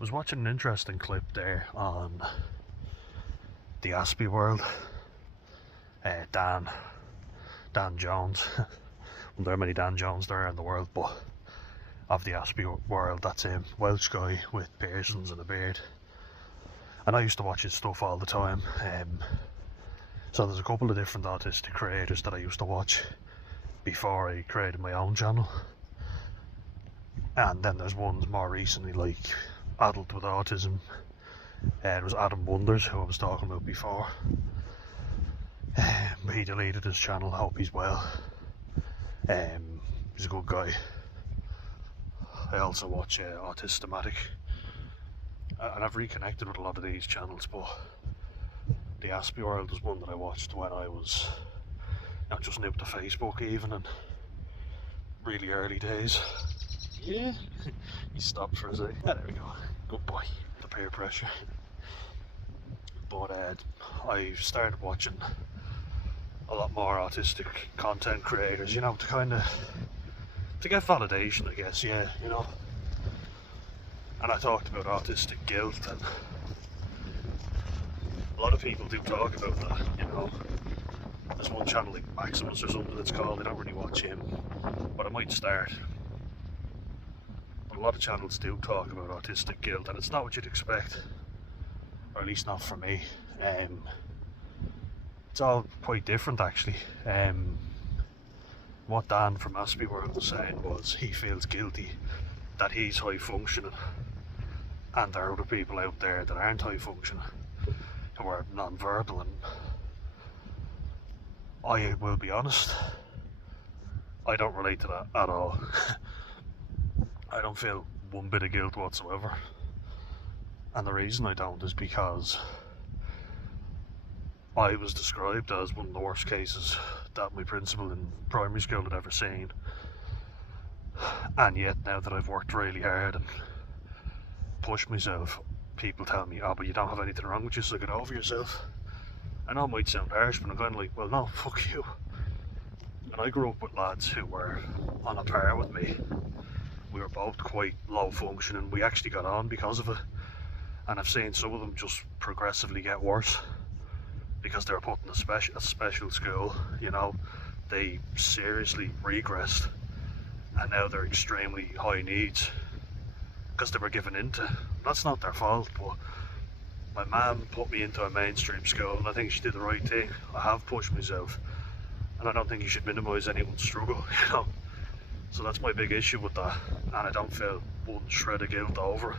Was watching an interesting clip there on the Aspie world. Dan Jones. Well, there are many Dan Jones there in the world, but of the Aspie world, that's him. Welsh guy with piercings and a beard. And I used to watch his stuff all the time. So there's a couple of different autistic creators that I used to watch before I created my own channel. And then there's ones more recently, like Adult with Autism. It was Adam Wonders, who I was talking about before. He deleted his channel, hope he's well. He's a good guy. I also watch Autismatic, and I've reconnected with a lot of these channels, but the Aspie world was one that I watched when I was just new to Facebook even, and really early days. Yeah, he stopped for a second. Yeah, there we go. Good boy. The peer pressure. But I started watching a lot more autistic content creators, to get validation, I guess, And I talked about autistic guilt, and a lot of people do talk about that, There's one channel like Maximus or something it's called. I don't really watch him, but I might start. But a lot of channels do talk about autistic guilt, and it's not what you'd expect, or at least not for me. It's all quite different, actually. What Dan from Aspie World was saying was he feels guilty that he's high functioning, and there are other people out there that aren't high functioning, who are non-verbal, and I will be honest, I don't relate to that at all. I don't feel one bit of guilt whatsoever, and the reason I don't is because I was described as one of the worst cases that my principal in primary school had ever seen, and yet now that I've worked really hard and pushed myself, people tell me, oh, but you don't have anything wrong with you, so get over yourself. I know it might sound harsh, but I'm kind of like, well, no, fuck you. And I grew up with lads who were on a par with me. We were both quite low functioning. We actually got on because of it, and I've seen some of them just progressively get worse because they were put in a special school. They seriously regressed, and now they're extremely high needs because they were given into. That's not their fault, but my mum put me into a mainstream school, and I think she did the right thing. I have pushed myself, and I don't think you should minimise anyone's struggle, So that's my big issue with that, and I don't feel one shred of guilt over it.